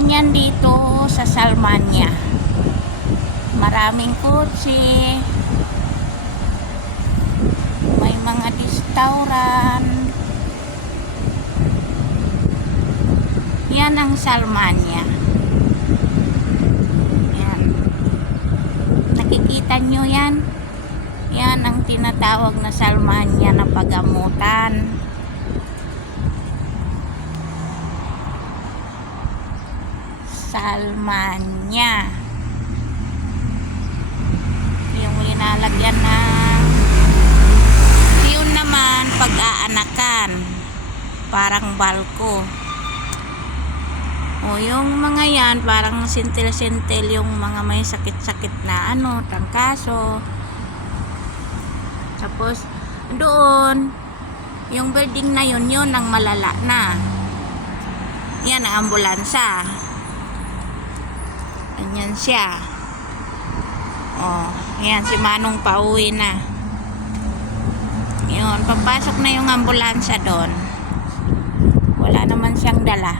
Ganyan dito sa Salmania. Maraming kotse. May mga restaurant. Yan ang Salmania. Yan. Nakikita nyo yan? Yan ang tinatawag na Salmania na pagamutan. Salmania. Yung linalagyan na yun naman pag-aanakan. Parang balko. O yung mga yan, parang sintil-sintil yung mga may sakit-sakit na trangkaso. Tapos, doon, yung building na yun ang malala na. Yan ang ambulansya. Ganyan siya. O, yan, si Manong pauwi na. Yun, papasok na yung ambulansya doon. Wala naman siyang dala.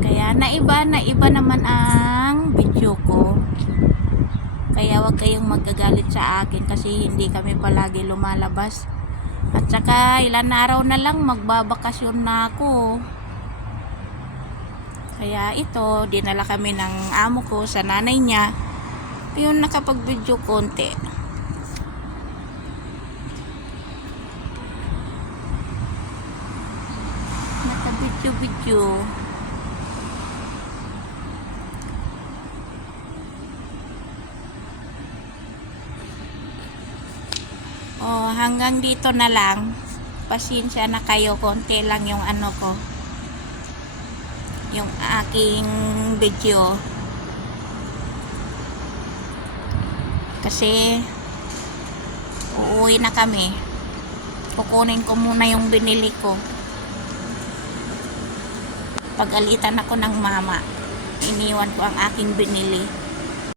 Kaya naiba naman ang video ko. Kaya wag kayong magagalit sa akin kasi hindi kami palagi lumalabas. At saka ilan araw na lang magbabakasyon na ako. Kaya ito, dinala kami ng amo ko sa nanay niya. Yun, nakapag-video konti. Naka-video-video. Oh, hanggang dito na lang. Pasensya na kayo, konti lang yung ko. Yung aking video. Kasi uuwi na kami. Kukunin ko muna yung binili ko. Pag-alitan ako ng mama. Iniwan ko ang aking binili.